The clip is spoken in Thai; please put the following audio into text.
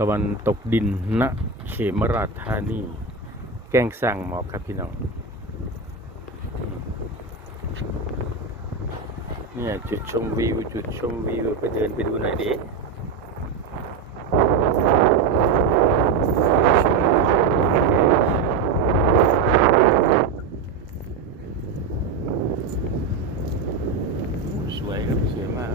ตะวันตกดินณเขมราชธานี แก้งสร้างหมอบครับพี่น้องเนี่ยจุดชมวิว จุดชมวิว ไปเดินไปดูหน่อยดิสวยครับสวยมาก